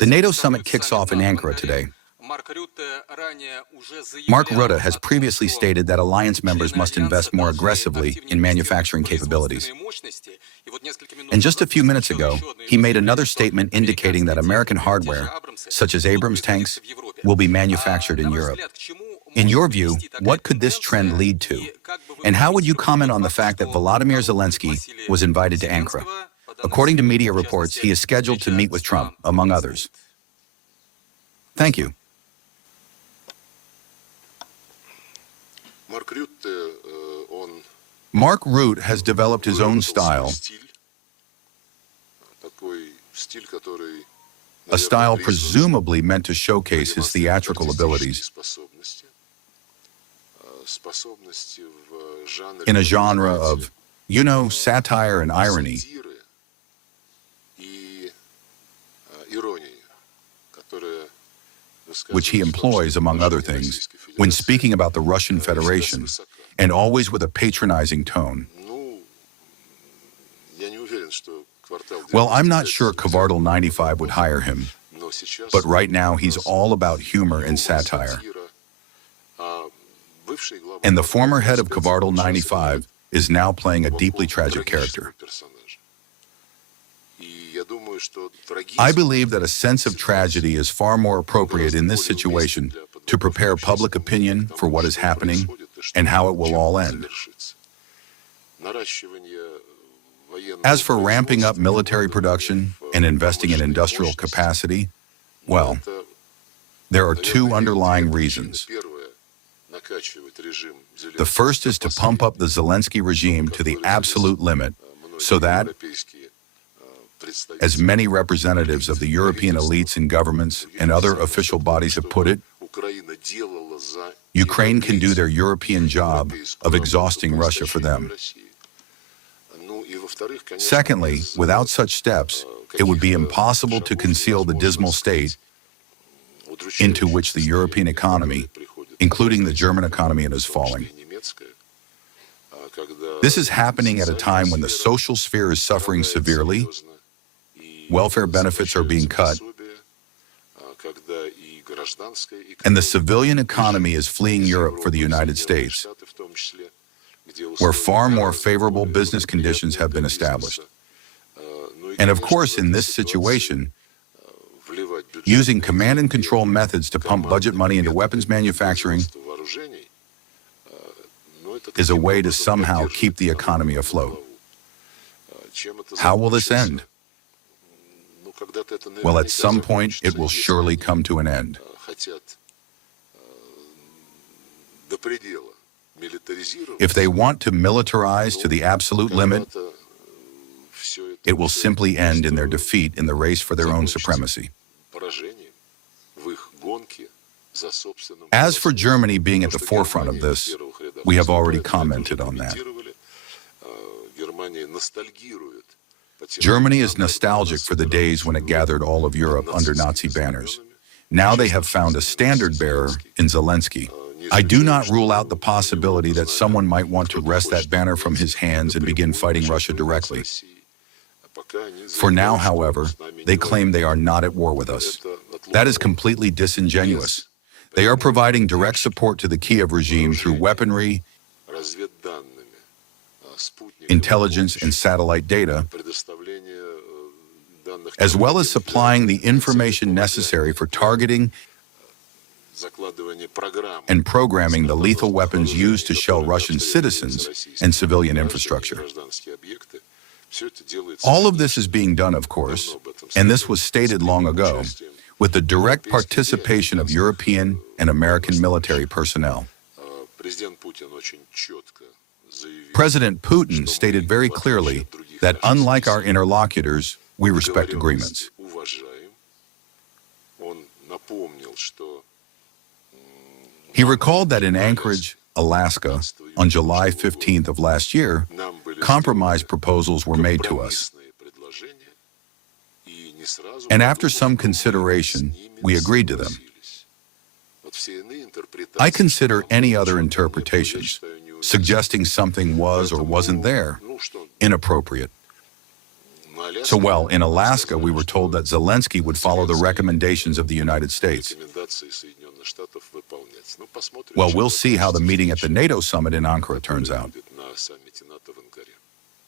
The NATO summit kicks off in Ankara today. Mark Rutte has previously stated that alliance members must invest more aggressively in manufacturing capabilities. And just a few minutes ago, he made another statement indicating that American hardware, such as Abrams tanks, will be manufactured in Europe. In your view, what could this trend lead to? And how would you comment on the fact that Volodymyr Zelensky was invited to Ankara? According to media reports, he is scheduled to meet with Trump, among others. Thank you. Mark Rutte has developed his own style, a style presumably meant to showcase his theatrical abilities in a genre of, satire and irony, which he employs, among other things, when speaking about the Russian Federation, and always with a patronizing tone. Well, I'm not sure Kvartal 95 would hire him, but right now he's all about humor and satire. And the former head of Kvartal 95 is now playing a deeply tragic character. I believe that a sense of tragedy is far more appropriate in this situation to prepare public opinion for what is happening and how it will all end. As for ramping up military production and investing in industrial capacity, well, there are two underlying reasons. The first is to pump up the Zelensky regime to the absolute limit so that, as many representatives of the European elites and governments and other official bodies have put it, Ukraine can do their European job of exhausting Russia for them. Secondly, without such steps, it would be impossible to conceal the dismal state into which the European economy, including the German economy, is falling. This is happening at a time when the social sphere is suffering severely, welfare benefits are being cut, and the civilian economy is fleeing Europe for the United States, where far more favorable business conditions have been established. And of course, in this situation, using command and control methods to pump budget money into weapons manufacturing is a way to somehow keep the economy afloat. How will this end? Well, at some point, it will surely come to an end. If they want to militarize to the absolute limit, it will simply end in their defeat in the race for their own supremacy. As for Germany being at the forefront of this, we have already commented on that. Germany is nostalgic for the days when it gathered all of Europe under Nazi banners. Now they have found a standard bearer in Zelensky. I do not rule out the possibility that someone might want to wrest that banner from his hands and begin fighting Russia directly. For now, however, they claim they are not at war with us. That is completely disingenuous. They are providing direct support to the Kiev regime through weaponry, intelligence, and satellite data, as well as supplying the information necessary for targeting and programming the lethal weapons used to shell Russian citizens and civilian infrastructure. All of this is being done, of course, and this was stated long ago, with the direct participation of European and American military personnel. President Putin stated very clearly that unlike our interlocutors, we respect agreements. He recalled that in Anchorage, Alaska, on July 15th of last year, compromise proposals were made to us. And after some consideration, we agreed to them. I consider any other interpretations, suggesting something was or wasn't there, inappropriate. So, well, in Alaska, we were told that Zelensky would follow the recommendations of the United States. Well, we'll see how the meeting at the NATO summit in Ankara turns out.